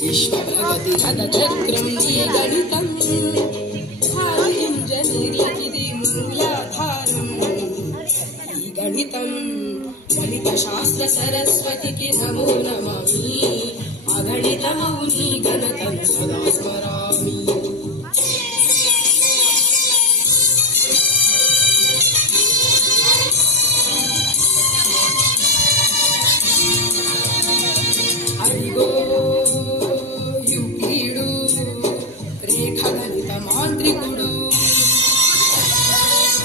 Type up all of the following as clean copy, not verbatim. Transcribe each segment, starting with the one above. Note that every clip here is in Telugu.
విశ్వభగతి రథచక్రం నీ గణితం భారయింజనీర్లకిది మూలాధారం ఈ గణితం గణిత శాస్త్ర సరస్వతికి నమో నమామి అగణితమౌ నీ ఘనతం సదా స్మరామి అడిగో యుపీడు రేఖ గణిత మాంత్రికుడు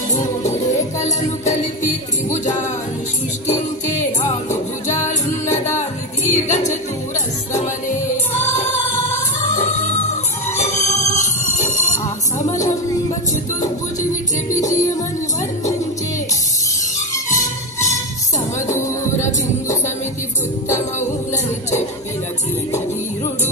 మూడు రేఖలను కలిపి త్రిభుజాన్ని సృష్టించే నాలుగు భుజాలున్న దాని దీర్ఘ చతురస్రమనే ఆ సమలంబ చతుర్భుజిని త్రివిజయమని వర్ణించే సమదూర బిందు సమితి వృత్తమౌనని చెప్పిన వీరుడు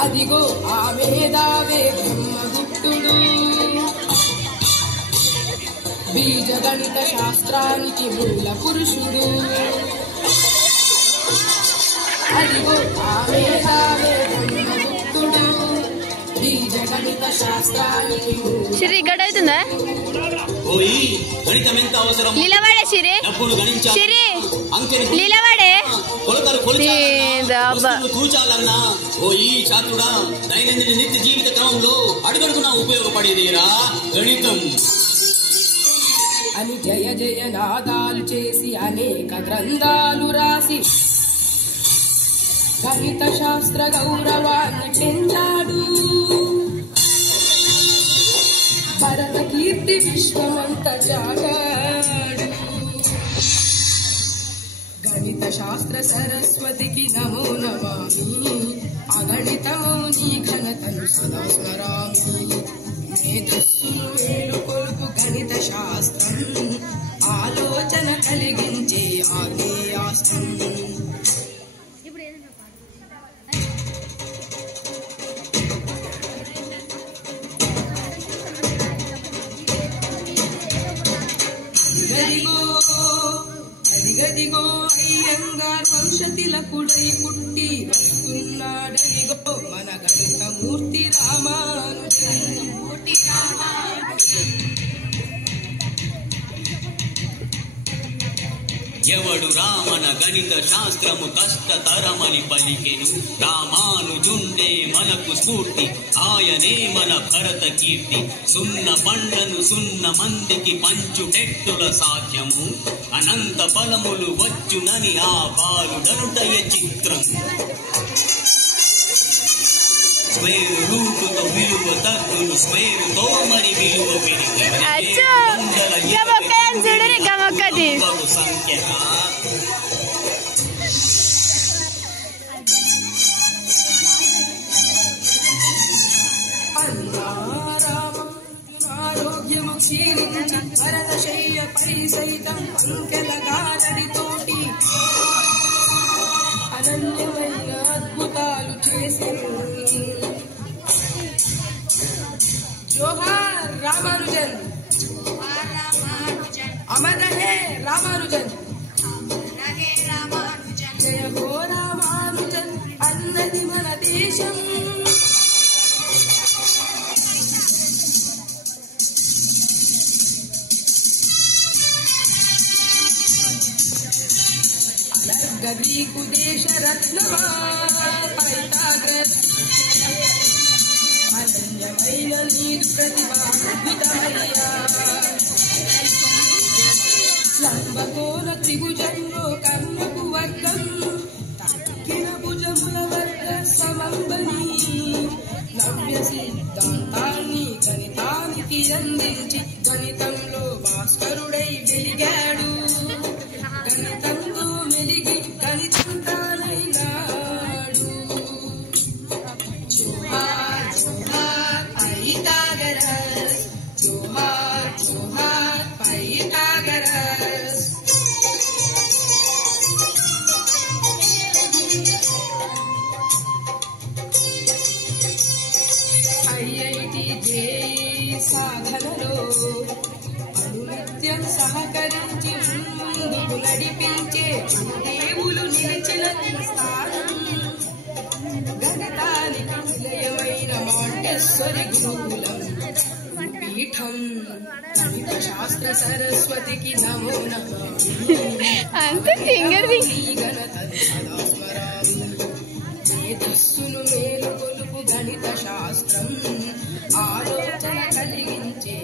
అదిగో ఆ మేధావే బ్రహ్మగుప్తుడు బీజ గణిత శాస్త్రానికి మూల పురుషుడు అదిగో ఆ మేధావే బ్రహ్మగుప్తుడు బీజ గణిత శాస్త్రానికి సిరి గడవుతుందా గణితం ఎంత అవసరం లీలవాడే సిరి సిరి లీలవాడే కూర్చాలన్నా ఓ ఈ చాతుడా దైనందిన నిత్య జీవిత క్రమంలో అడుగడుగునా ఉపయోగపడేదిరా గణితం అని జయ జయ నాదాలు చేసి అనేక గ్రంథాలు రాసి గణిత శాస్త్ర గౌరవాన్ని పెంచాడు భరత కీర్తి విశ్వమంత జాగాడు గణిత శాస్త్ర సరస్వతికి నమో నమామి అగణితమౌ నీ ఘనతను సదా స్మరామి మేధస్సును మేలుకొలుపు గణిత శాస్త్రం ఆలోచన కలిగించే ఆగ్నేయాస్త్రం అదిగదిగో అయ్యంగార్ వంశతిలకుడై పుట్టి వస్తున్నాడదిగో మన గణిత మూర్తి రామానుజన్ ఎవడు రామన గణిత శాస్త్రము కష్టతరమని పలికెను రామానుజుండే మనకు స్ఫూర్తి ఆయనే మన భరత కీర్తి సున్న పండ్లను సున్న మందికి పంచుటెట్టుల సాధ్యము అనంత ఫలములు వచ్చునని ఆ బాలుడనుటయ చిత్రం స్క్వేర్ రూటుతో విలువ తగ్గును స్క్వేరుతో మరి విలువ పెరిగి సంఖ్య ఆరోగ్యము క్షీణించి వరదశయ్యపై సైతం అంకెల గాదరితోటి అనన్యమైన అద్భుతాలు చేసి జోహార్ రామానుజన్ अमर रहे रामानुजन जय हो रामानुजन अन्नति मन देशम अनर्गदीकु देश रत्नमा पैताग्रस अनन्यमैन नीर प्रतिभा अद्भुतमय्या లంబకోణ త్రిభుజంలో కర్ణకు వర్గం తక్కిన భుజముల వర్గ సమంబని నవ్య సిద్ధాంతాన్ని గణితానికి అందించి గణితంలో భాస్కరుడై వెలిగాడు గణితంతో మెలిగి గణితం తానైనాడు జోహార్ జోహార్ పైథాగరస్ జోహార్ జోహార్ పైథాగరస్ ఐఐటి జేఈ సాధనలో అనునిత్యం సహకరించి ముందుకు నడిపించే దేవులు నిలిచిన స్థానం గణితానికి నిలయమైన మాంటెస్సరి గురుకులం పీఠం గణిత శాస్త్ర సరస్వతికి నమో మేధస్సును మేలుకొలుపు గణిత శాస్త్రం ఆలోచన కలిగించే